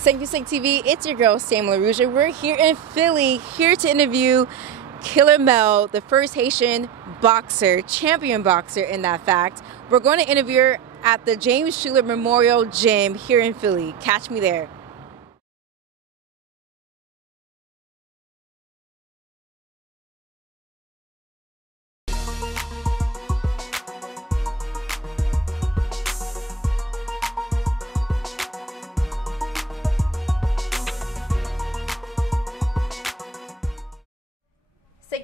Sync TV, it's your girl Sam LEROUGE. We're here in Philly, here to interview Killer Mel, the first Haitian boxer, champion boxer in that fact. We're going to interview her at the James Schuler Memorial Gym here in Philly. Catch me there.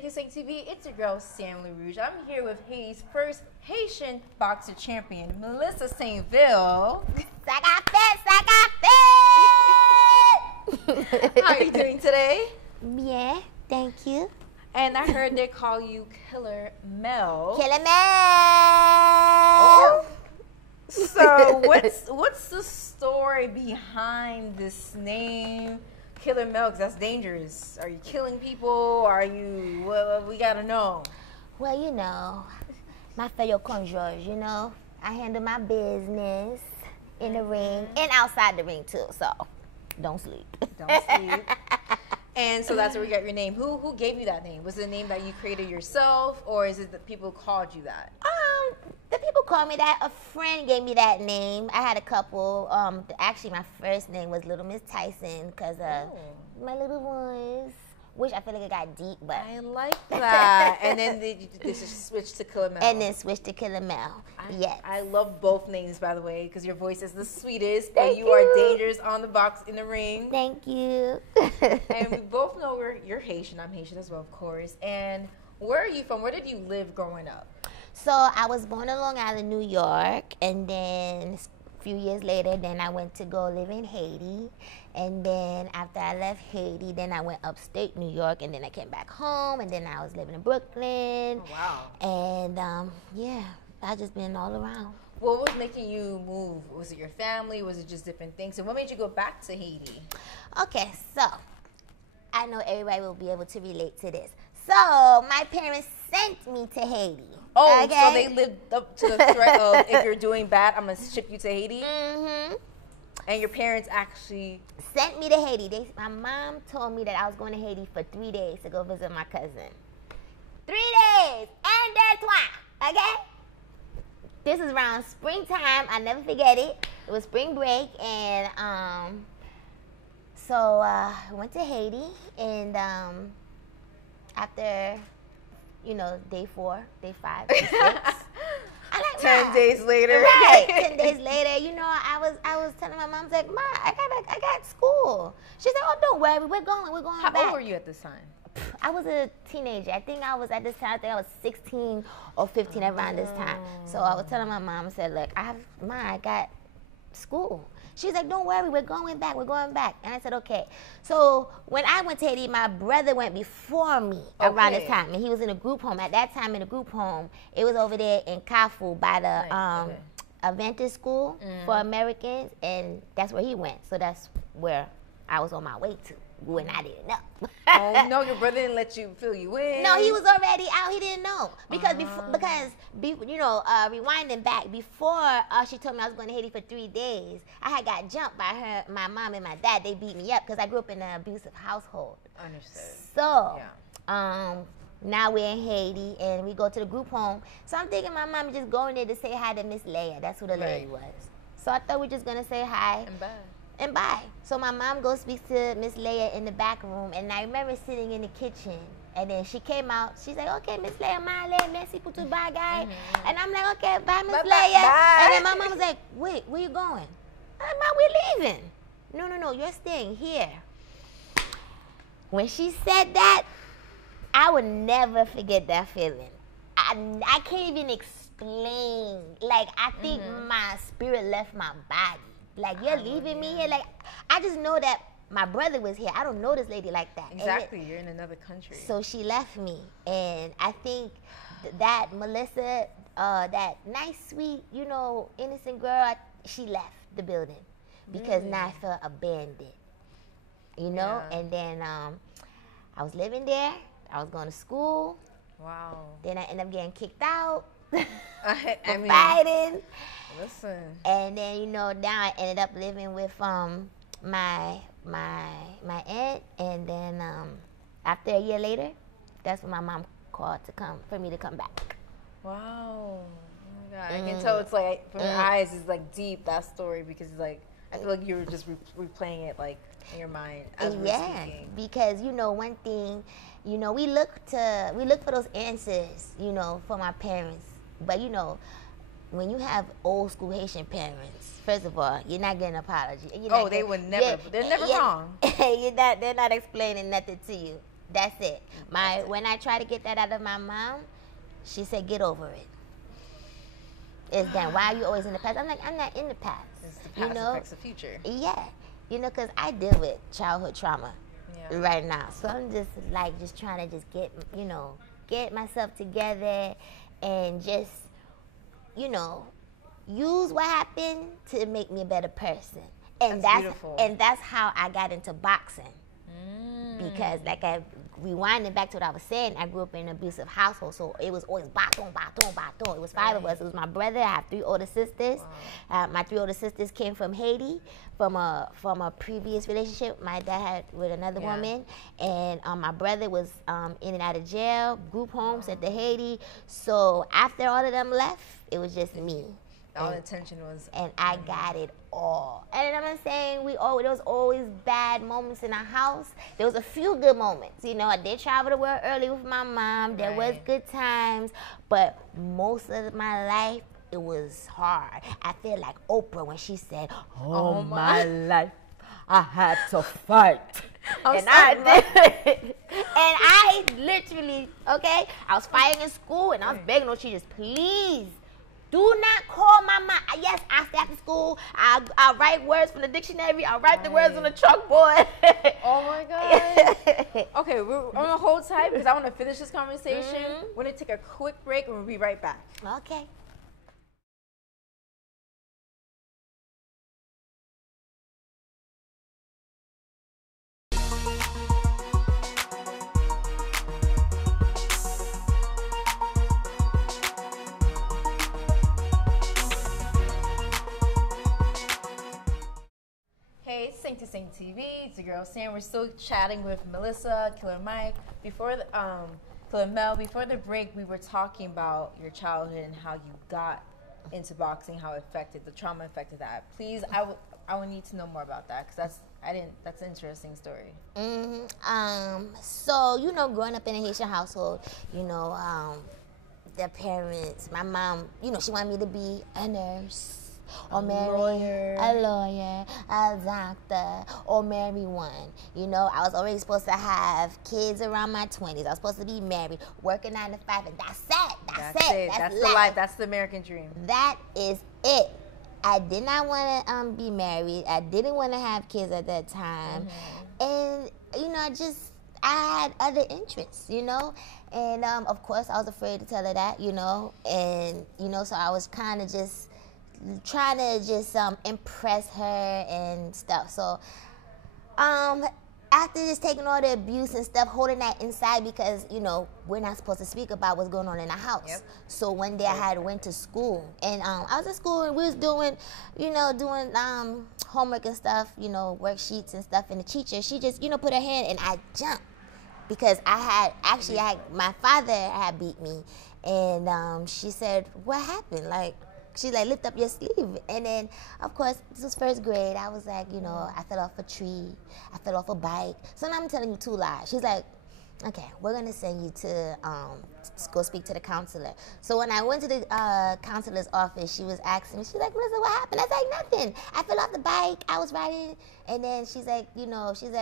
Sync TV, it's your girl Sam LEROUGE. I'm here with Haiti's first Haitian boxer champion, Melissa Saintville. How are you doing today? Bien, thank you. And I heard they call you Killer Mel. Killer Mel. Oh. So what's the story behind this name? Killer Mel, because that's dangerous. Are you killing people? Are you, well, we gotta know. Well, you know, my fellow conjurers, you know, I handle my business in the ring and outside the ring too, so don't sleep. Don't sleep. And so that's where we got your name. Who gave you that name? Was it a name that you created yourself, or is it that people called you that? The people called me that. A friend gave me that name. I had a couple. Actually, my first name was Little Miss Tyson because my little ones. Which I feel like it got deep, but I like that. And then they just switched to Killer Mel. And then switched to Killer Mel. Yes. I love both names, by the way, because your voice is the sweetest, Thank and you are dangerous on the box in the ring. Thank you. And we both know you're Haitian. I'm Haitian as well, of course. And where are you from? Where did you live growing up? So I was born in Long Island, New York, and then a few years later, then I went to go live in Haiti. And then after I left Haiti, then I went upstate New York, and then I came back home, and then I was living in Brooklyn. Oh, wow. And yeah, I just been all around. What was making you move? Was it your family? Was it just different things? And what made you go back to Haiti? Okay, so I know everybody will be able to relate to this. So my parents sent me to Haiti. Oh, okay? So they lived up to the threat of, if you're doing bad, I'm going to ship you to Haiti? Mm-hmm. And your parents actually sent me to Haiti. My mom told me that I was going to Haiti for 3 days to go visit my cousin. 3 days! And that's why, okay? This is around springtime. I never forget it. It was spring break, and so I went to Haiti, and after, you know, day 4, day 5, day 6. 10 days later. Right. 10 days later, you know, I was telling my mom, I was like, Ma, I got school. She said, oh, don't worry, we're going How back. old were you at this time? I was a teenager. I think I was at this time, I think I was 16 or 15 around this time. So I was telling my mom, I said, look, I got school. She's like, don't worry, we're going back. And I said, okay. So when I went to Haiti, my brother went before me around this time. And he was in a group home. At that time in a group home, it was over there in Kafu by the Adventist School for Americans. And that's where he went. So that's where I was on my way to when I didn't know. Oh, no, your brother didn't let you fill you in? No, he was already out. He didn't know. Because, you know, rewinding back, before she told me I was going to Haiti for 3 days, I had got jumped by my mom and my dad. They beat me up because I grew up in an abusive household. Understood. So, now we're in Haiti, and we go to the group home. So I'm thinking my mom is just going there to say hi to Miss Leia. That's who the lady was. So I thought we were just going to say hi. And bye. So my mom goes speak to Miss Leia in the back room, and I remember sitting in the kitchen, and then she came out. She's like, okay, Miss Leia, merci pour tout bagay. And I'm like, okay, bye, Miss Leia. Bye. And then my mom was like, wait, where you going? I'm like, Mom, we're leaving. No, you're staying here. When she said that, I would never forget that feeling. I can't even explain. Like, I think my spirit left my body. Like, you're leaving me here? Like, I just know that my brother was here. I don't know this lady like that. Exactly. You're in another country. So she left me. And I think that Melissa, that nice, sweet, you know, innocent girl, she left the building because now I felt abandoned, you know? Yeah. And then I was living there. I was going to school. Wow. Then I ended up getting kicked out. I mean, fighting. Listen. And then, you know, now I ended up living with my aunt, and then after a year later, that's when my mom called for me to come back. Wow. Oh my God. I can tell it's like, from your eyes, it's like deep, that story, because it's like, I feel like you were just replaying it like in your mind as we're speaking. Because one thing, we look for those answers, from our parents. But when you have old school Haitian parents, first of all, you're not getting an apology. They would never. They're never wrong. They're not explaining nothing to you. That's it. When I try to get that out of my mom, she said, "Get over it. It's done. Why are you always in the past?" I'm like, I'm not in the past. It's the past affects the future. Yeah, because I deal with childhood trauma right now, so I'm just trying to get myself together and just use what happened to make me a better person. And that's beautiful. And that's how I got into boxing. Because rewinding back to what I was saying, I grew up in an abusive household, so it was always baton. It was 5 of us. It was my brother. I have 3 older sisters. Wow. My 3 older sisters came from Haiti, from a previous relationship my dad had with another woman, and my brother was in and out of jail, group home, sent to Haiti. So after all of them left, it was just me. All the attention was... And I got it all. And I'm not saying there was always bad moments in our house. There was a few good moments. I did travel the world early with my mom. There was good times. But most of my life, it was hard. I feel like Oprah when she said, "Oh my life, I had to fight." And I literally, I was fighting in school, and I was begging her, just please, do not call my mom. Yes, I stay after school. I write words from the dictionary. I write the words on the chalkboard. Oh my God. Okay, we're on a hold tight because I want to finish this conversation. We're going to take a quick break and we'll be right back. Okay. Saint to Saint TV, it's your girl Sam. We're still chatting with Melissa, Killer Mike. Before Killer Mel, before the break, we were talking about your childhood and how you got into boxing, how the trauma affected that. Please, I would need to know more about that because that's an interesting story. So growing up in a Haitian household, the parents, my mom, she wanted me to be a nurse. Or marry a lawyer, a doctor, or marry one. I was already supposed to have kids around my 20s. I was supposed to be married, working 9 to 5, and that's it. That's it. That's the life. That's the American dream. That is it. I did not want to be married. I didn't want to have kids at that time. And, I had other interests, And, of course, I was afraid to tell her that, And, so I was kind of just trying to impress her and stuff. So after just taking all the abuse and stuff, holding that inside because we're not supposed to speak about what's going on in the house. So one day I went to school, and I was in school and we was doing homework and stuff, worksheets and stuff, and the teacher, she just put her hand, and I jumped because my father had beat me, and she said, "What happened?" She lift up your sleeve. And then, of course, this was first grade. I was like, I fell off a tree. I fell off a bike. So now I'm telling you 2 lies. She's like, okay, we're going to send you to go speak to the counselor. So when I went to the counselor's office, she was asking me, she's like, "Melissa, what happened?" I was like, "Nothing. I fell off the bike. I was riding." And then she's like,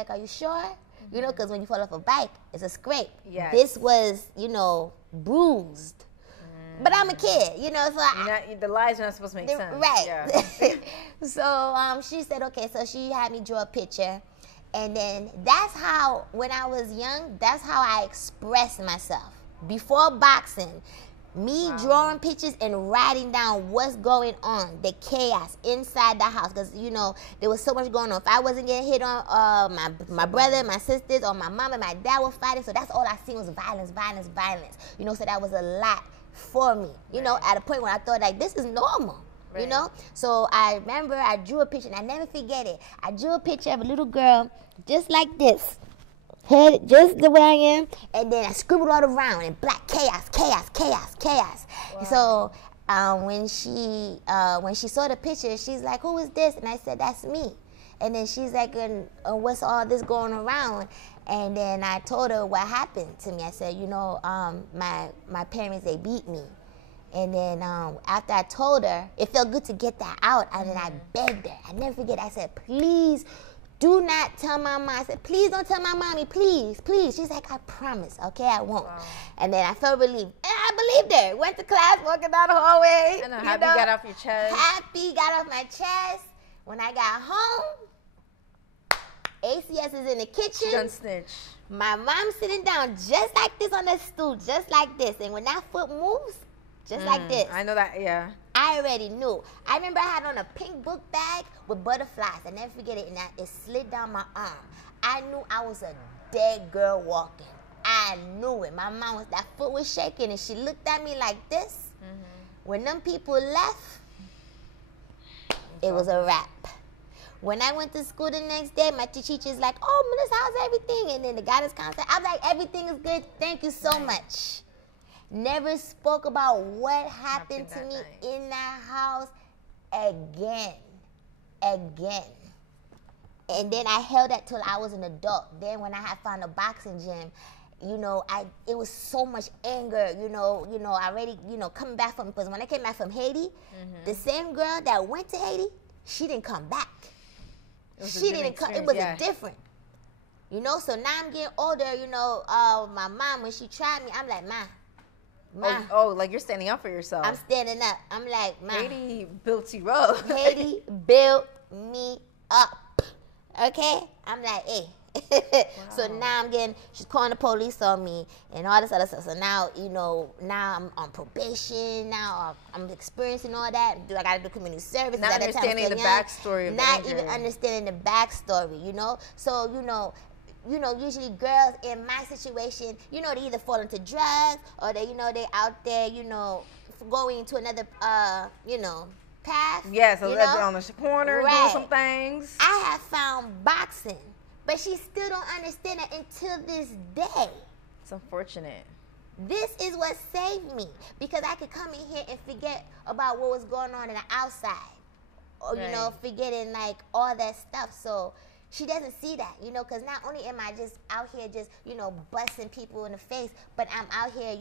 "Are you sure?" Because when you fall off a bike, it's a scrape. Yes. This was, bruised. But I'm a kid, so the lies are not supposed to make sense. Right. Yeah. So she said, okay, so she had me draw a picture. And then that's how, when I was young, that's how I expressed myself. Before boxing, me drawing pictures and writing down what's going on, the chaos inside the house. Because, there was so much going on. If I wasn't getting hit on, my brother, my sisters, or my mom and my dad were fighting. So that's all I seen was violence. So that was a lot for me, at a point where I thought, this is normal. you know? So I remember I drew a picture, and I never forget it. I drew a picture of a little girl just like this. Head just the way I am, and then I scribbled all around in black, chaos, chaos, chaos, chaos. Wow. So when she saw the picture, she's like, "Who is this?" And I said, "That's me." And then she's like, "What's all this going around?" And then I told her what happened to me. I said, "You know, my parents, they beat me." And then after I told her, it felt good to get that out. And then I begged her. I never forget. I said, "Please do not tell my mom." I said, "Please don't tell my mommy, please, please." She's like, "I promise, okay, I won't." Wow. And then I felt relieved. And I believed her. Went to class, walking down the hallway. I know, happy got off your chest. Happy got off my chest. When I got home, ACS is in the kitchen. Done snitch. My mom's sitting down just like this on the stool, just like this. And when that foot moves, just like this. I know that, yeah. I already knew. I remember I had on a pink book bag with butterflies. I never forget it, and it slid down my arm. I knew I was a dead girl walking. I knew it. My mom that foot was shaking, and she looked at me like this. When them people left, it was a wrap. When I went to school the next day, my teacher's like, "Oh, Melissa, how's everything?" And then the guidance counselor, I'm like, "Everything is good. Thank you so much." Never spoke about what happened to me in that house again. And then I held that till I was an adult. Then when I had found a boxing gym, you know, it was so much anger, you know, I already, coming back from, because when I came back from Haiti, the same girl that went to Haiti, she didn't come back. She didn't come. It was different. You know, so now I'm getting older, my mom, when she tried me, I'm like, "Ma." Like you're standing up for yourself. I'm standing up. I'm like, "Ma." Haiti built you up. Haiti built me up. Okay? I'm like, "Hey." Wow. So now she's calling the police on me and all this other stuff. So now, now I'm on probation. Now I'm experiencing all that. I got to do community service. Not understanding the backstory of Not even understanding the backstory, So, usually girls in my situation, they either fall into drugs or they out there, going into another, path. Yeah, so they're on the corner doing some things. I have found boxing, but she still don't understand it until this day. It's unfortunate. This is what saved me, because I could come in here and forget about what was going on in the outside, or forgetting like all that stuff. So she doesn't see that, because not only am I just out here just, busting people in the face, but I'm out here,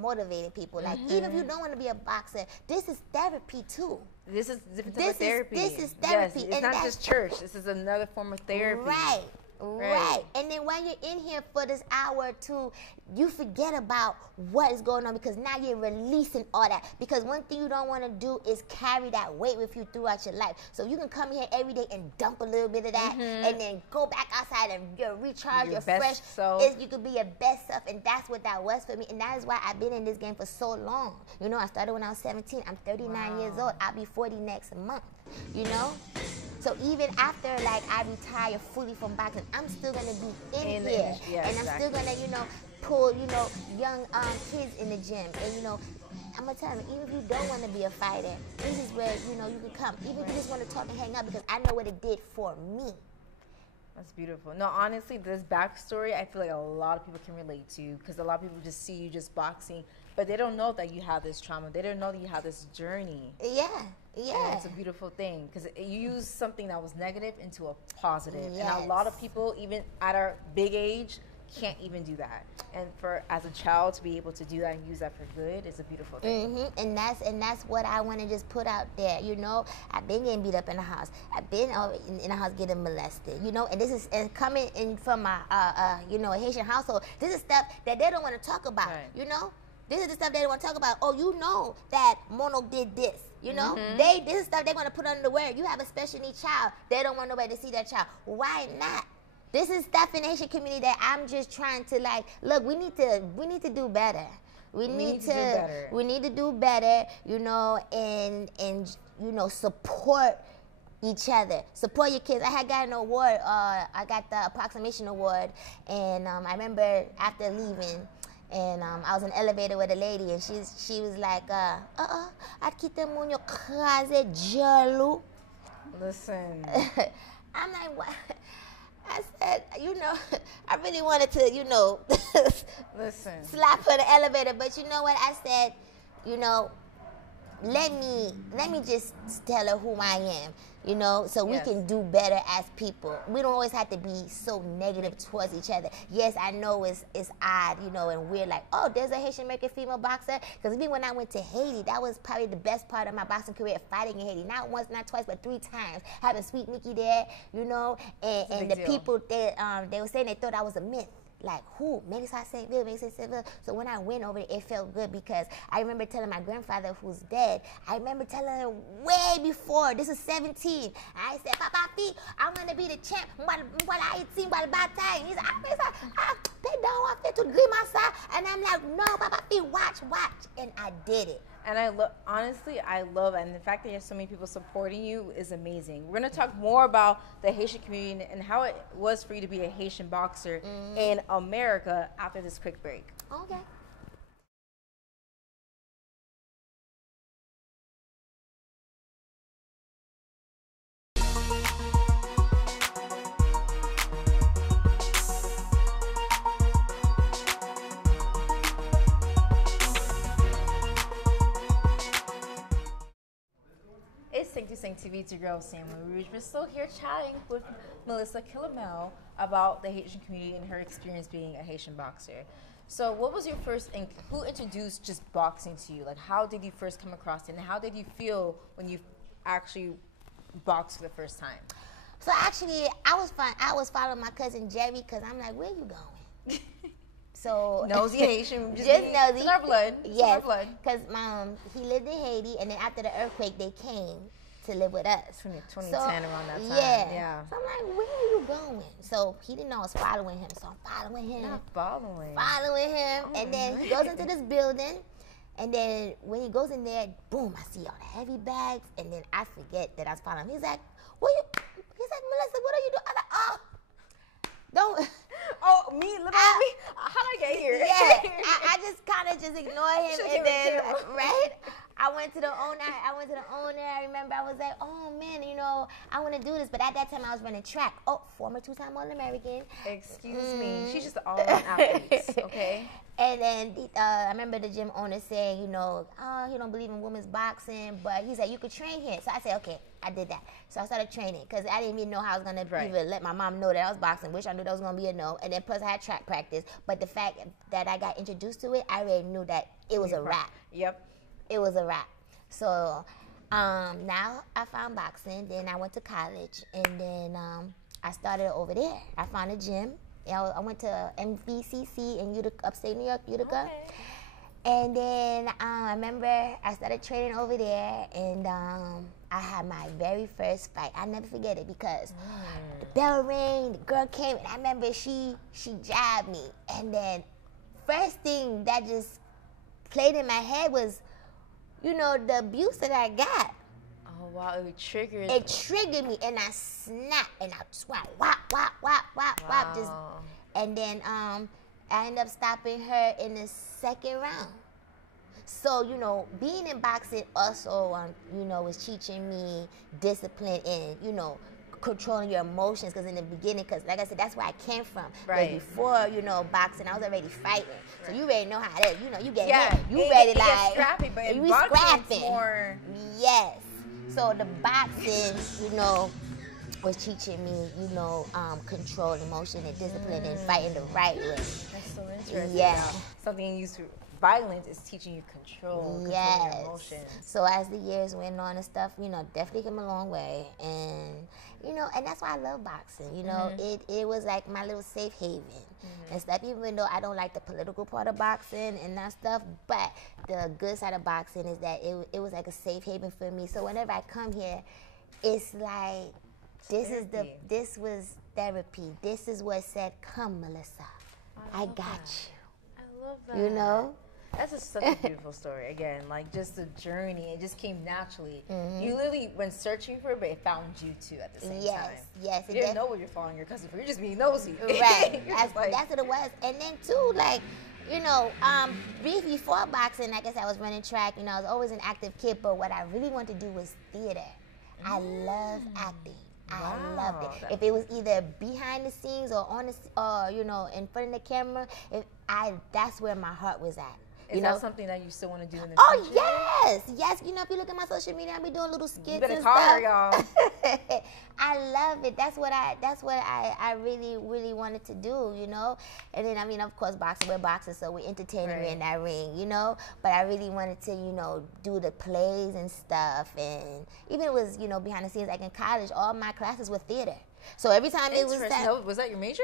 motivating people. Like, even if you don't want to be a boxer, this is therapy too. This is different type of therapy. This is therapy. Yes, it's not just church. This is another form of therapy. Right. And then when you're in here for this hour or two, you forget about what is going on, because now you're releasing all that. Because one thing you don't want to do is carry that weight with you throughout your life. So you can come here every day and dump a little bit of that, and then go back outside and recharge your fresh self. You could be your best self, and that's what that was for me. And that is why I've been in this game for so long. I started when I was 17. I'm 39 years old. I'll be 40 next month, So even after, like, I retire fully from boxing, I'm still going to be in here. And I'm still going to, pull, young kids in the gym. And, I'm going to tell them, even if you don't want to be a fighter, this is where, you can come. Even if you just want to talk and hang out, because I know what it did for me. That's beautiful. No, honestly, this backstory, I feel like a lot of people can relate to, because a lot of people just see you just boxing, but they don't know that you have this trauma. They don't know that you have this journey. Yeah. And it's a beautiful thing, because you use something that was negative into a positive. Yes. And a lot of people, even at our big age, can't even do that. And as a child to be able to do that and use that for good is a beautiful thing. And that's what I want to just put out there. I've been getting beat up in the house. I've been in the house getting molested. And this is coming in from a Haitian household. This is stuff that they don't want to talk about. Right. This is the stuff they don't want to talk about. Oh, that Mono did this. This is stuff they're going to put under the word. You have a special needs child. They don't want nobody to see that child. Why not? This is stuff in the Haitian community that I'm just trying to, like, look, we need to do better. We need to do better, and support each other. Support your kids. I had got an award. I got the Approximation Award, and I remember after leaving, And I was in the elevator with a lady, and she was like, "Akite munyo kaze jalo." Listen. I'm like, what? I said, I really wanted to, Listen. slap her in the elevator, but you know what? I said, let me just tell her who I am, so we can do better as people. We don't always have to be so negative towards each other. Yes, I know it's odd, and we're like, oh, there's a Haitian American female boxer. Because me, when I went to Haiti, that was probably the best part of my boxing career, fighting in Haiti. Not once, not twice, but 3 times. Having Sweet Mickey there, and the people, they were saying they thought I was a myth. Like, who? Melissa St. Ville, Melissa St. Ville. So when I went over there, it felt good because I remember telling my grandfather, who's dead, I remember telling him way before, this is 17. I said, Papa Fi, I'm going to be the champ. And he's like, they don't want to agree my side. And I'm like, no, Papa Fi, watch. And I did it. And honestly, I love it. And the fact that you have so many people supporting you is amazing. We're going to talk more about the Haitian community and how it was for you to be a Haitian boxer in America after this quick break. Okay. TV to Girl Sam LEROUGE. We're still here chatting with Melissa Killamel about the Haitian community and her experience being a Haitian boxer. So what was your first, and who introduced just boxing to you? Like, how did you first come across it, and how did you feel when you actually boxed for the first time? So actually, I was following my cousin Jerry because I'm like, where you going? So nosy Haitian, just nosy. It's in our blood. Yes, because he lived in Haiti, and then after the earthquake, they came to live with us. 2010, so, around that time. Yeah. So I'm like, where are you going? So he didn't know I was following him. So I'm following him. Not following. Following him, and then he goes into this building, and then when he goes in there, boom, I see all the heavy bags, and then I forget that I was following him. He's like, he's like, Melissa, what are you doing? I'm like, oh, don't. Oh, me? Look at me? How'd I get here? Yeah, I just kind of just ignored him, and then, right? I went to the owner. I remember I was like, oh, man, I want to do this. But at that time, I was running track. Oh, former 2-time All-American. Excuse me. She's just an all-around athlete, okay? And then I remember the gym owner saying, he don't believe in women's boxing. But he said, you could train here. So I said, okay, I did that. So I started training because I didn't even know how I was going to even let my mom know that I was boxing, which I knew that was going to be a no. And then plus I had track practice. But the fact that I got introduced to it, I already knew that it was a wrap. Yep. It was a wrap. So now I found boxing. Then I went to college. And then I started over there. I found a gym. I went to MVCC in Utica, upstate New York, Utica. Okay. And then I remember I started training over there, and I had my very first fight. I never forget it because the bell rang, the girl came, and I remember she jabbed me. And then first thing that just played in my head was, the abuse that I got. Oh, wow, it triggered. It triggered me, and I snapped, and I just went whop, whop, whop, whop, whop. Just, and then I ended up stopping her in the second round. So, being in boxing also, was teaching me discipline and, controlling your emotions. Because in the beginning, like I said, that's where I came from. Right. Before, boxing, I was already fighting. So you already know how it is. You get hit. You ready like. Scrappy, but you scrapping. More... Yes. So the boxing, was teaching me, control emotion and discipline and fighting the right way. That's so interesting. Yeah. Something used to violence is teaching you control your emotions. So as the years went on and stuff, definitely came a long way. And, and that's why I love boxing. It was like my little safe haven and stuff, even though I don't like the political part of boxing and that stuff. But the good side of boxing is that it was like a safe haven for me. So whenever I come here, it's like, this was therapy. This is what said, come, Melissa. I got you. I love that. That's just such a beautiful story. Again, like just the journey, it just came naturally. You literally went searching for it, but it found you too at the same time. Yes. You didn't know what you're following your cousin for. You're just being nosy. Right. That's what it was. And then too, like, you know, before boxing, like I said, I was running track. You know, I was always an active kid, but what I really wanted to do was theater. I love acting. I loved it. If it was either behind the scenes or on the, or you know, in front of the camera, that's where my heart was at. Is that something that you still want to do in the future? Yes, yes. You know, if you look at my social media, I be doing little skits. You better and call stuff. her, y'all. I love it. That's what I really, really wanted to do. You know, and then I mean, of course, boxing. We're boxers, so we're entertaining in that ring. You know, but I really wanted to, you know, do the plays and stuff, and even it was, you know, behind the scenes. Like in college, all my classes were theater. So every time it was that. No, was that your major?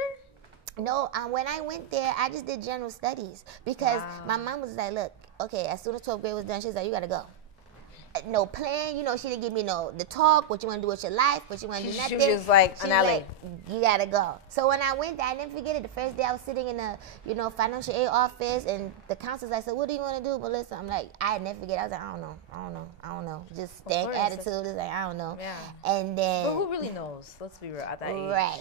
No, when I went there, I just did general studies because my mom was like, look, okay, as soon as 12th grade was done, she was like, you got to go. No plan, you know, she didn't give me the talk, what you want to do with your life, what you want to do, nothing. She was just like, you got to go. So when I went there, I didn't forget it. The first day I was sitting in the, you know, financial aid office, and the counselor's like, so what do you want to do, Melissa? I'm like, I never forget. I was like, I don't know. Just stank attitude. It's like, I don't know. Yeah. And then. But who really knows? Let's be real at that age. Right.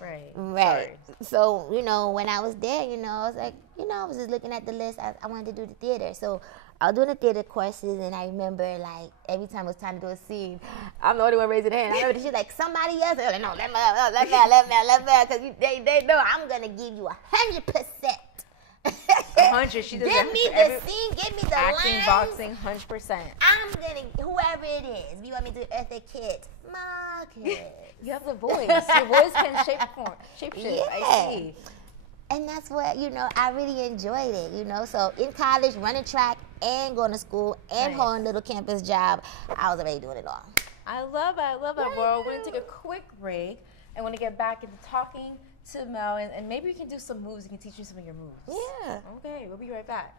Sorry. So, you know, when I was there, you know, I was like, you know, I was just looking at the list. I wanted to do the theater. So I was doing the theater courses, and I remember, like, every time it was time to do a scene, I'm the only one raising their hand. I remember she's like, somebody else. They're like, no, let me out, because they know I'm going to give you 100%. 100. She does. Give me the scene. Give me the acting, lines. Boxing, 100%. I'm gonna whoever it is. You want me to do Eartha Kitt? Marcus. You have the voice. Your voice can shape shift. Yeah. I see. And that's what, you know, I really enjoyed it. You know, so in college, running track and going to school and holding a little campus job, I was already doing it all. I love it. Well, we're gonna take a quick break. I want to get back into talking to Mel, and maybe we can do some moves. You can teach you some of your moves. Yeah. Okay, we'll be right back.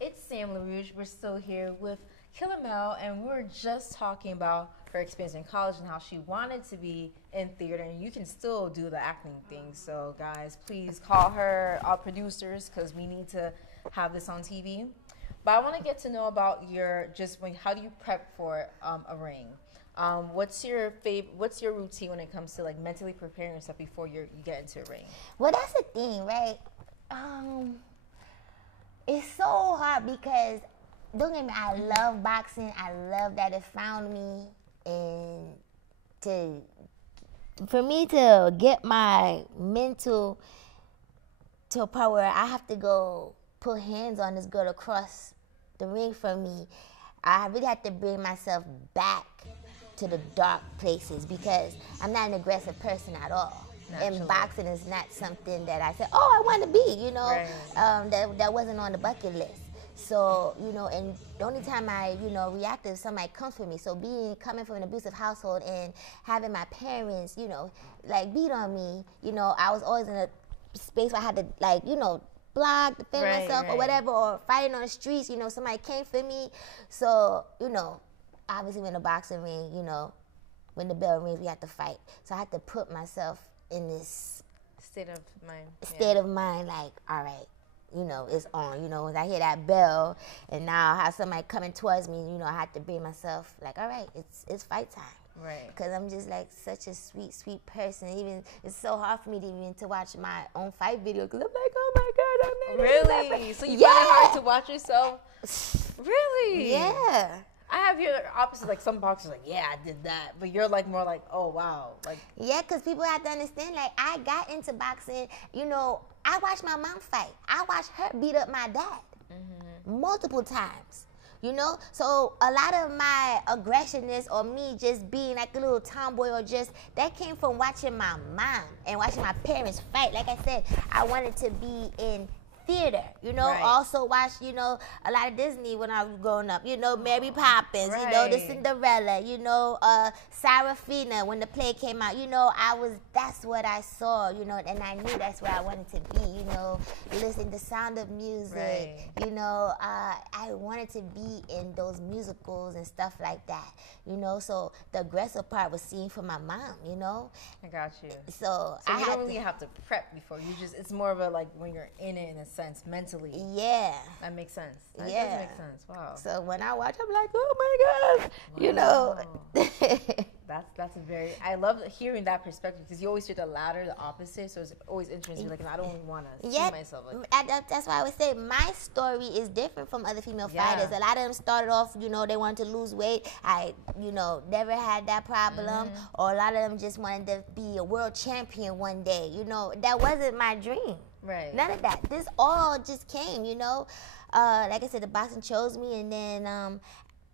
It's Sam LEROUGE. We're still here with Killer Mel, and we were just talking about her experience in college and how she wanted to be in theater, and you can still do the acting thing. So guys, please call her, our producers, because we need to have this on TV. But I want to get to know about how do you prep for a ring? What's your routine when it comes to like mentally preparing yourself before you get into a ring? Well, that's the thing, right? It's so hard because, don't get me, I love boxing. I love that it found me, and for me to get my mental to a part where I have to go put hands on this girl across the ring from me, I really have to bring myself back to the dark places because I'm not an aggressive person at all. Naturally. And boxing is not something that I said, oh, I want to be, you know. That wasn't on the bucket list. So, you know, and the only time I, you know, react is somebody comes for me. So coming from an abusive household and having my parents, you know, like beat on me, you know, I was always in a space where I had to, like, you know, block, defend myself or whatever, or fighting on the streets, you know, somebody came for me. So, you know, obviously when the boxing ring, you know, when the bell rings, we have to fight. So I had to put myself in this state of mind. Of mind, like, all right, you know, it's on. You know, when I hear that bell, and now I have somebody coming towards me, you know, I have to bring myself, like, all right, it's fight time. Right. Because I'm just like such a sweet, sweet person. Even it's so hard for me to watch my own fight video because I'm like, oh my God, I'm really. So you find it hard to watch yourself? Really? Yeah. I have your opposite, like some boxers like, yeah, I did that. But you're like more like, oh, wow. Like, yeah, because people have to understand, like, I got into boxing, you know, I watched my mom fight. I watched her beat up my dad multiple times, you know? So a lot of my aggressiveness or me just being like a little tomboy or just, that came from watching my mom and watching my parents fight. Like I said, I wanted to be in theater, you know. Right. Also watched, you know, a lot of Disney when I was growing up, you know, Mary Poppins, you know, the Cinderella, you know, Sarafina when the play came out, you know, that's what I saw, you know, and I knew that's where I wanted to be, you know, listen to Sound of Music, you know, I wanted to be in those musicals and stuff like that, you know, so the aggressive part was seeing for my mom, you know. I got you. So you don't really have to prep before, it's more of a, like, when you're in it, in a sense, mentally. Yeah. That makes sense. That does make sense. Wow. So when I watch, I'm like, oh my God, you know. That's a very, I love hearing that perspective, because you always hear the latter, the opposite, so it's always interesting. Like, I don't want to see myself like that's why I would say my story is different from other female fighters. A lot of them started off, you know, they wanted to lose weight. I, you know, never had that problem. Or a lot of them just wanted to be a world champion one day. You know, that wasn't my dream. Right. None of that. This all just came, you know. Like I said, the boxing chose me, and then,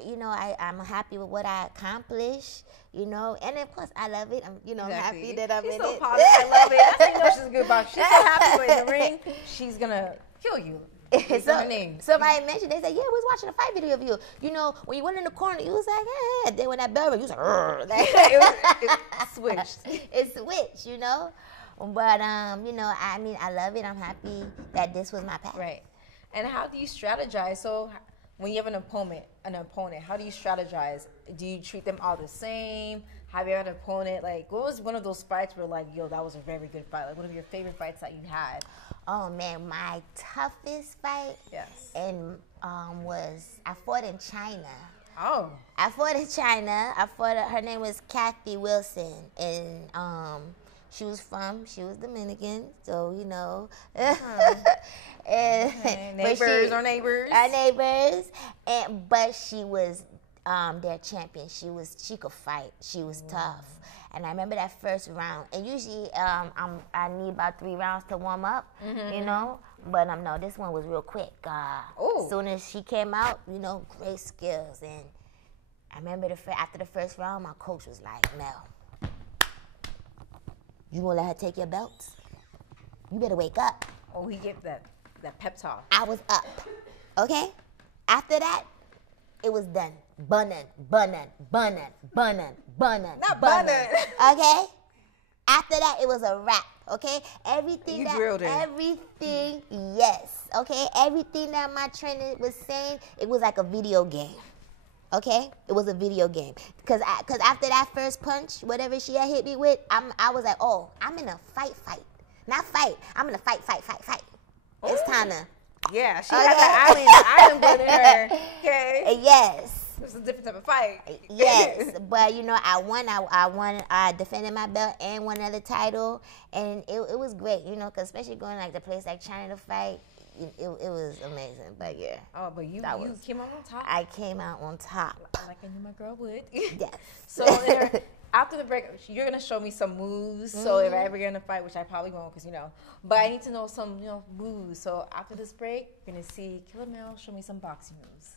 you know, I'm happy with what I accomplished, you know, and of course I love it. I'm, you know, happy that I'm in it. I love it. That's how you know she's a good boxer. She's so happy with in the ring. She's gonna kill you. Somebody mentioned, they said, yeah, we was watching a fight video of you. You know, when you went in the corner, you was like, eh. Then when that bell rang, you was like, it switched. It switched, you know. But, you know, I mean, I love it. I'm happy that this was my path. Right. And how do you strategize? So when you have an opponent, how do you strategize? Do you treat them all the same? Have you had an opponent, like, what was one of those fights where, like, yo, that was a very good fight? Like, one of your favorite fights that you had? Oh, man, my toughest fight and was, I fought in China. Oh. I fought in China. Her name was Kathy Wilson, and she was Dominican, so, you know. Neighbors. Our neighbors. But she was their champion. She could fight. She was tough. And I remember that first round. And usually I need about 3 rounds to warm up, you know. But no, this one was real quick. As soon as she came out, you know, great skills. And I remember after the first round, my coach was like, Mel, you gonna let her take your belts? You better wake up. Oh, he gave that pep talk. I was up, okay? After that, it was done. Bunnin'. Not bunnin'. Okay? After that, it was a wrap, okay? Everything, yes, okay? Everything that my trainer was saying, it was like a video game. Okay, it was a video game. Cause after that first punch, whatever she had hit me with, I was like, oh, I'm in a fight, not fight. I'm in a fight. It's time to. Yeah, she had the island blood in her. Okay. Yes. It was a different type of fight. Yes, but you know, I won. I defended my belt and won another title, and it was great. You know, cause especially going like the place like China to fight. It was amazing, but yeah. Oh, but you came out on top. I came out on top. Like I knew my girl would. Yes. So after the break, you're gonna show me some moves. So if I ever get in a fight, which I probably won't, cause you know, but I need to know some moves. So after this break, you're gonna see Killer Mel show me some boxing moves.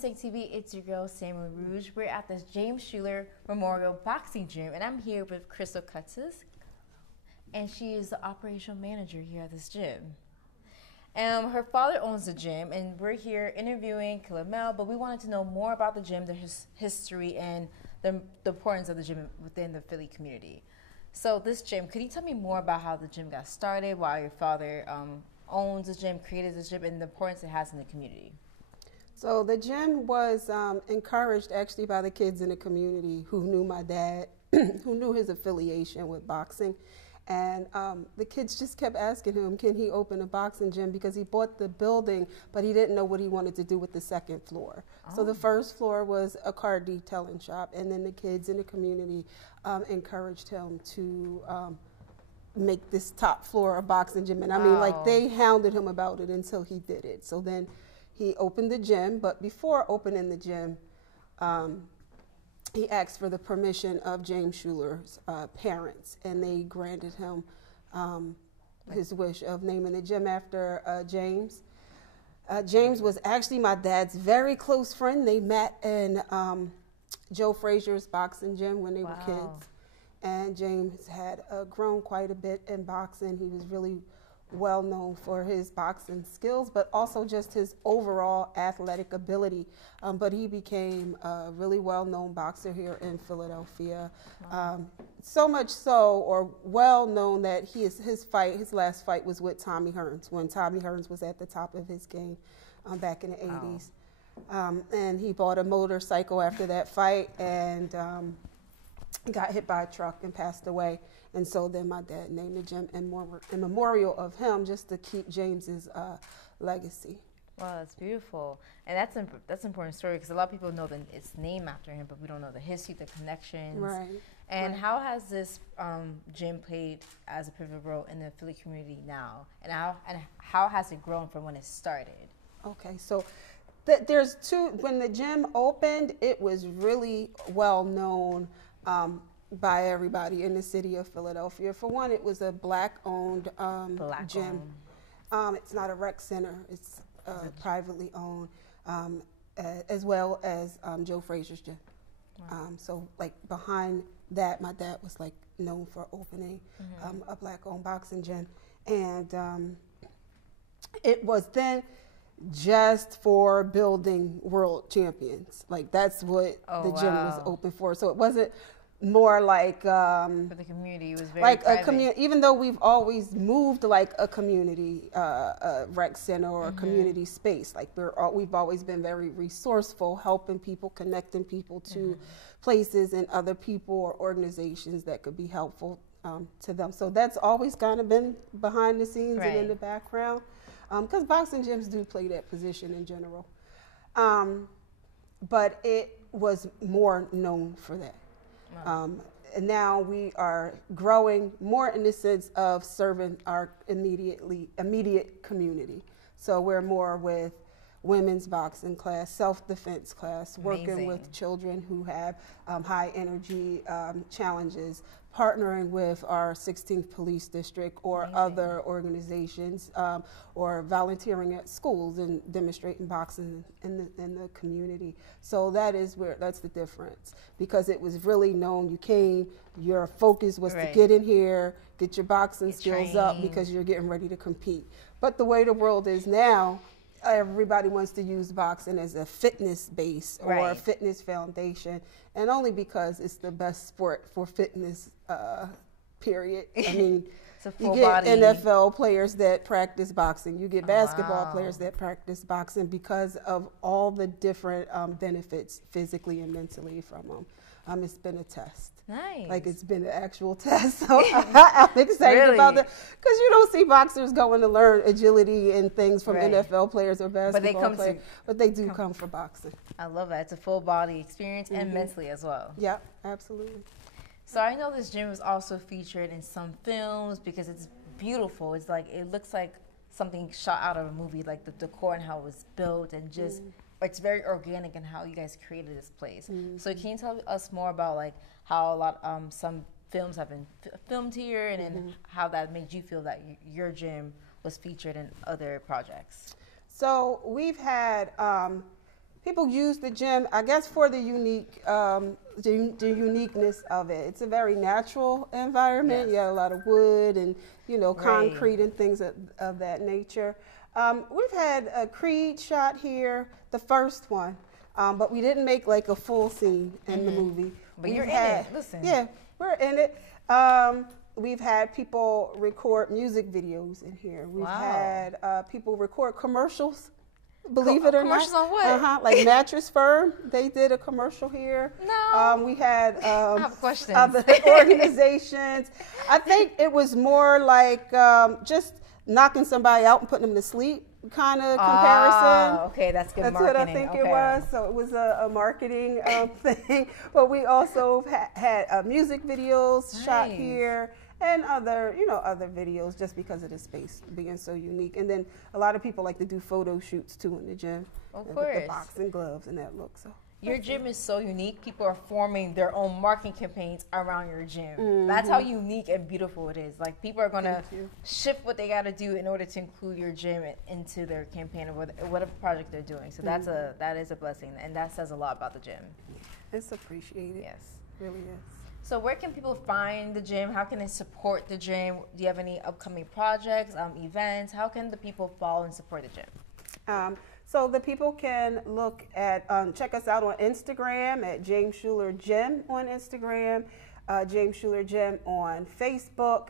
Saint TV, it's your girl, Sam LEROUGE. We're at this James Schuler Memorial Boxing Gym, and I'm here with CUSTUS, and she is the operational manager here at this gym. Her father owns the gym, and we're here interviewing Killer Mel, but we wanted to know more about the gym, the history, and the importance of the gym within the Philly community. So this gym, could you tell me more about how the gym got started, why your father owns the gym, created the gym, and the importance it has in the community? So the gym was encouraged actually by the kids in the community who knew my dad, who knew his affiliation with boxing. And the kids just kept asking him, can he open a boxing gym? Because he bought the building, but he didn't know what he wanted to do with the second floor. Oh. So the first floor was a car detailing shop, and then the kids in the community encouraged him to make this top floor a boxing gym. And I mean, like, they hounded him about it until he did it. So then he opened the gym, but before opening the gym, he asked for the permission of James Schuler's parents, and they granted him his wish of naming the gym after James. James was actually my dad's very close friend. They met in Joe Frazier's boxing gym when they were kids. And James had grown quite a bit in boxing. He was really well known for his boxing skills, but also just his overall athletic ability. But he became a really well-known boxer here in Philadelphia. So much so, or well known, that his last fight was with Tommy Hearns, when Tommy Hearns was at the top of his game back in the 80s. And he bought a motorcycle after that fight and got hit by a truck and passed away. And so then my dad named the gym in memorial of him, just to keep James's legacy. Wow, that's beautiful. And that's an important story, because a lot of people know that it's named after him, but we don't know the history, the connections. Right. And how has this gym played as a pivotal role in the Philly community now? And how has it grown from when it started? Okay, so there's two. When the gym opened, it was really well known by everybody in the city of Philadelphia. For one, it was a black-owned gym. It's not a rec center. It's privately owned, as well as Joe Frazier's gym. Wow. So, like, behind that, my dad was, like, known for opening a black-owned boxing gym. And it was then just for building world champions. Like, that's what the gym was open for. So it wasn't more like for the community. It was very like private. a community, even though we've always moved like a community rec center or a community space. Like we've always been very resourceful, helping people, connecting people to places and other people or organizations that could be helpful to them. So that's always kind of been behind the scenes and in the background, because boxing gyms do play that position in general. But it was more known for that. And now we are growing more in the sense of serving our immediate community. So we're more with women's boxing class, self-defense class, working with children who have high energy challenges, partnering with our 16th Police District or other organizations, or volunteering at schools and demonstrating boxing in the community. So that's the difference, because it was really known. You came, your focus was to get in here, get your boxing skills up, because you're getting ready to compete. But the way the world is now, everybody wants to use boxing as a fitness base or a fitness foundation, and only because it's the best sport for fitness, period. I mean, you get NFL players that practice boxing. You get basketball players that practice boxing because of all the different benefits physically and mentally from them. It's been a test. Nice. Like, it's been an actual test. So I'm excited about that, because you don't see boxers going to learn agility and things from NFL players or basketball players, but they do come for boxing. I love that. It's a full body experience and mentally as well. Yeah, absolutely. So I know this gym was also featured in some films because it's beautiful. It's like, it looks like something shot out of a movie, like the decor and how it was built, and just it's very organic in how you guys created this place. So can you tell us more about like how some films have been filmed here, and then how that made you feel that your gym was featured in other projects? So we've had people use the gym, I guess, for the uniqueness of it. It's a very natural environment. You have a lot of wood and, concrete and things of that nature. We've had a Creed shot here, the first one, but we didn't make like a full scene in the movie. But you're in it, listen. Yeah, we're in it. We've had people record music videos in here. We've had people record commercials. Believe it or not. Commercials on what? Like Mattress Firm, they did a commercial here. No. We had I have questions. Other organizations. I think it was more like just knocking somebody out and putting them to sleep kind of comparison. Okay, that's good marketing. That's what I think it was. So it was a marketing thing. But we also had music videos shot here, and other videos, just because of the space being so unique. And then a lot of people like to do photo shoots too in the gym. Of course. With the boxing gloves and that look. So Your gym is so unique. People are forming their own marketing campaigns around your gym. That's how unique and beautiful it is. Like, people are going to shift what they got to do in order to include your gym into their campaign or whatever project they're doing. So that is a blessing, and that says a lot about the gym. It's appreciated. Yes. It really is. So where can people find the gym? How can they support the gym? Do you have any upcoming projects, events? How can the people follow and support the gym? So the people can look at, check us out on Instagram at James Schuler Gym on Instagram, James Schuler Gym on Facebook,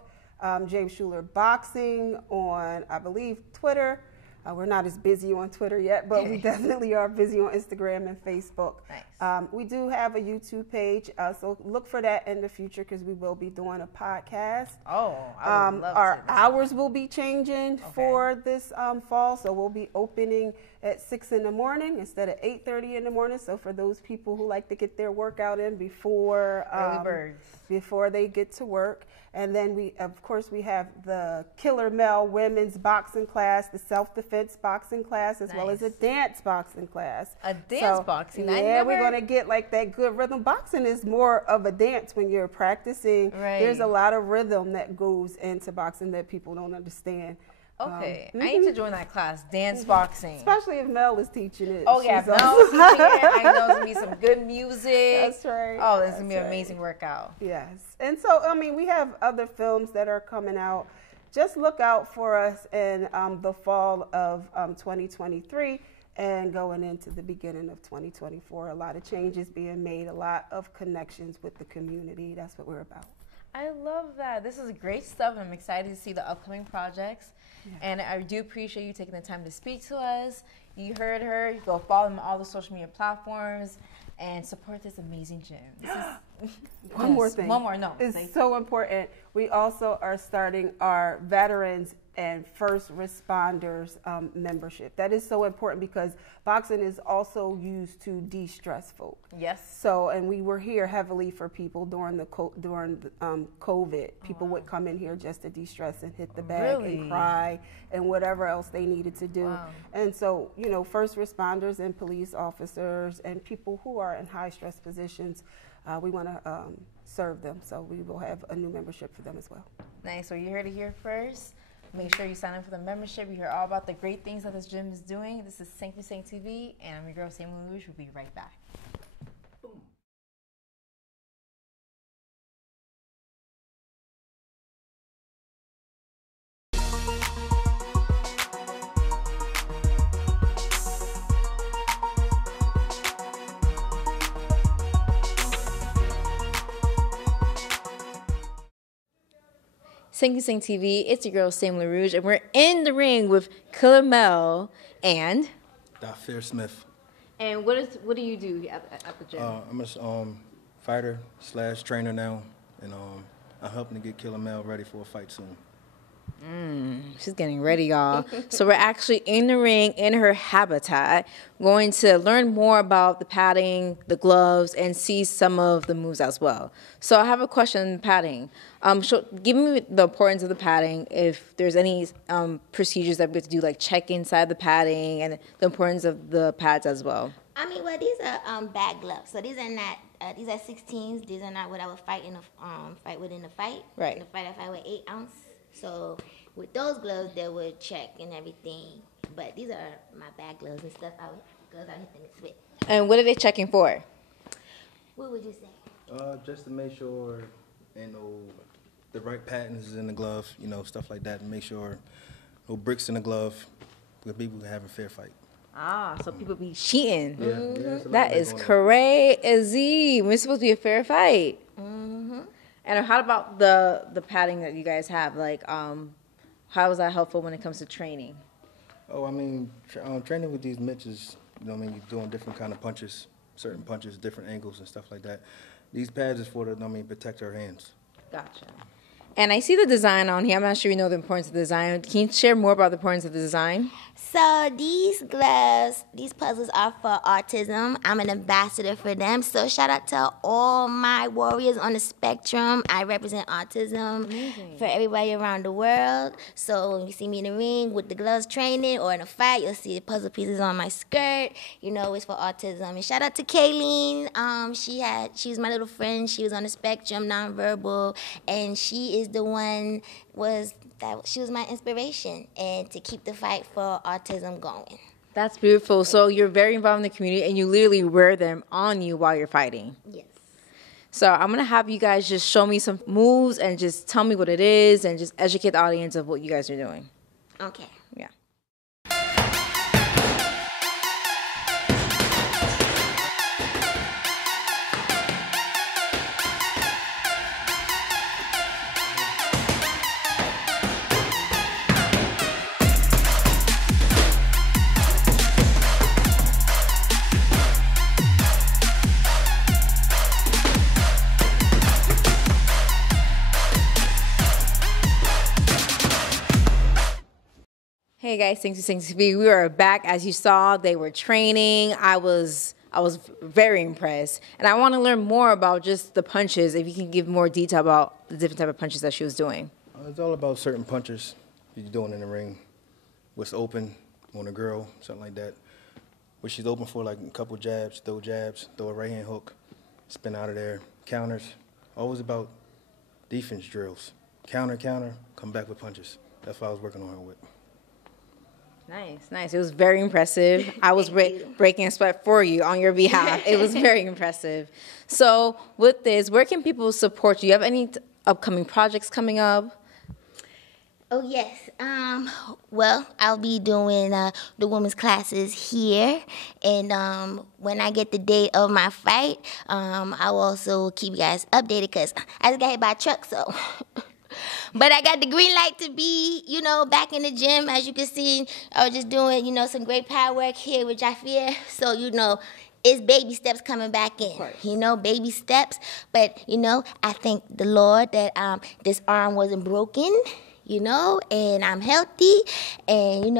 James Schuler Boxing on, I believe, Twitter. We're not as busy on Twitter yet, but we definitely are busy on Instagram and Facebook. Nice. We do have a YouTube page, so look for that in the future because we will be doing a podcast. Oh, I would love our hours will be changing for this fall, so we'll be opening at 6 in the morning instead of 8:30 in the morning. So for those people who like to get their workout in before early birds, before they get to work. And then we have the Killer Mel women's boxing class, the self-defense boxing class, as well as a dance boxing class. A dance boxing? Yeah, we're going to get like that good rhythm. Boxing is more of a dance when you're practicing. Right. There's a lot of rhythm that goes into boxing that people don't understand. Okay, I need to join that class, dance boxing. Especially if Mel is teaching it. Oh yeah, Mel is teaching it. I know it's gonna be some good music. That's right. Oh, it's gonna be an amazing workout. Yes, and so I mean, we have other films that are coming out. Just look out for us in the fall of 2023 and going into the beginning of 2024. A lot of changes being made, a lot of connections with the community. That's what we're about. I love that. This is great stuff. I'm excited to see the upcoming projects. Yeah. And I do appreciate you taking the time to speak to us. You heard her. You go follow them on all the social media platforms and support this amazing gym. This is, One more thing. One more, no. It's so important. We also are starting our veterans and first responders membership. That is so important because boxing is also used to de-stress folk. Yes. So, and we were here heavily for people during COVID. People would come in here just to de-stress and hit the bag and cry and whatever else they needed to do. Wow. And so, you know, first responders and police officers and people who are in high stress positions, we want to serve them. So we will have a new membership for them as well. Nice. So you heard it here first. Make sure you sign up for the membership. You hear all about the great things that this gym is doing. This is Saint TV, and I'm your girl, Sam LEROUGE. We'll be right back. Saint TV, it's your girl Sam LEROUGE, and we're in the ring with Killer Mel and DAHFIR Smith. And what do you do at the gym? I'm a fighter / trainer now, and I'm helping to get Killer Mel ready for a fight soon. She's getting ready, y'all. So we're actually in the ring in her habitat, going to learn more about the padding, the gloves, and see some of the moves as well. So I have a question on padding. Give me the importance of the padding, if there's any procedures that we have to do, like check inside the padding, and the importance of the pads as well. I mean, well, these are bag gloves. So these are not, these are 16s. These are not what I would fight in a fight within the fight. Right. In the fight, I fight with 8 ounce. So with those gloves, they would check and everything. But these are my bag gloves and stuff. Gloves I hit them with. And what are they checking for? What would you say? Just to make sure, the right patterns is in the glove, stuff like that, and make sure no bricks in the glove, because people can have a fair fight. So people be cheating. Yeah, that is crazy. We're supposed to be a fair fight. And how about the padding that you guys have? Like, how is that helpful when it comes to training? Oh, I mean, training with these mitts, you're doing different kind of punches, certain punches, different angles and stuff like that. These pads is for protect our hands. Gotcha. And I see the design on here. I'm not sure you know the importance of the design. Can you share more about the importance of the design? So these gloves, these puzzles are for autism. I'm an ambassador for them. So shout out to all my warriors on the spectrum. I represent autism for everybody around the world. So when you see me in the ring with the gloves training or in a fight, you'll see the puzzle pieces on my skirt. You know, it's for autism. And shout out to Kayleen. She was my little friend. She was on the spectrum, nonverbal, and she is the one she was my inspiration and to keep the fight for autism going. That's beautiful. So you're very involved in the community and you literally wear them on you while you're fighting. Yes. So I'm going to have you guys just show me some moves and just tell me what it is and just educate the audience of what you guys are doing. Okay. Yeah. Hey guys, thanks for TV. We are back. As you saw, they were training. I was very impressed. And I want to learn more about just the punches, if you can give more detail about the different type of punches that she was doing. It's all about certain punches you're doing in the ring. What's open on a girl, something like that. What she's open for, like a couple jabs, throw a right hand hook, spin out of there, counters. Always about defense drills. Counter, come back with punches. That's what I was working on her with. Nice. It was very impressive. I was breaking a sweat for you on your behalf. It was very impressive. So with this, where can people support you? Do you have any upcoming projects coming up? Oh, yes. Well, I'll be doing the women's classes here. And when I get the date of my fight, I'll also keep you guys updated because I just got hit by a truck, so... But I got the green light to be, back in the gym. As you can see, I was just doing, some great power work here with DAHFIR. So, it's baby steps coming back in, baby steps. But, I thank the Lord that this arm wasn't broken, and I'm healthy. And,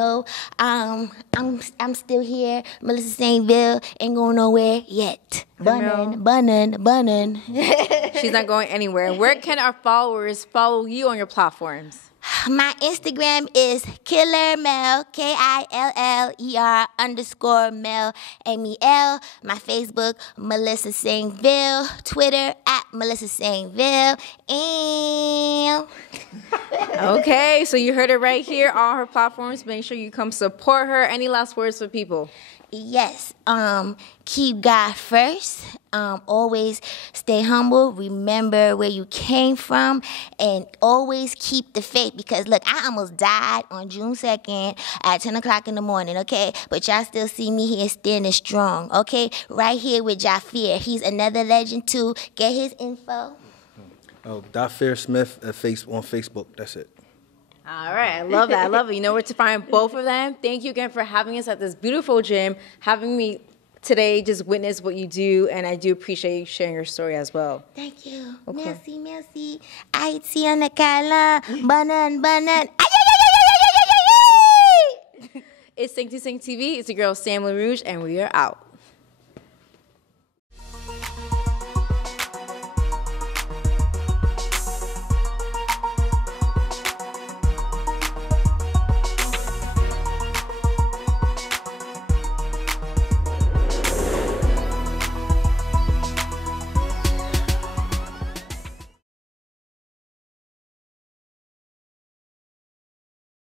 I'm still here. Melissa Saintville ain't going nowhere yet. Bunnin'. She's not going anywhere. Where can our followers follow you on your platforms? My Instagram is KillerMel, KILLER_Mel, MEL. My Facebook, Melissa Saintville. Twitter, @Melissa Saintville. And... Okay, so you heard it right here. All her platforms. Make sure you come support her. Any last words for people? Yes. Keep God first. Always stay humble. Remember where you came from. And always keep the faith. Because, look, I almost died on June 2nd at 10 o'clock in the morning, okay? But y'all still see me here standing strong, okay? Right here with DAHFIR. He's another legend, too. Get his info. Oh, DAHFIR Smith on Facebook. That's it. All right. I love that. I love it. You know where to find both of them. Thank you again for having us at this beautiful gym, having me today just witness what you do, and I do appreciate you sharing your story as well. Thank you. Okay. Merci. Haiti Nakala. Banan. It's Sing to Sing TV. It's your girl, Sam LEROUGE, and we are out.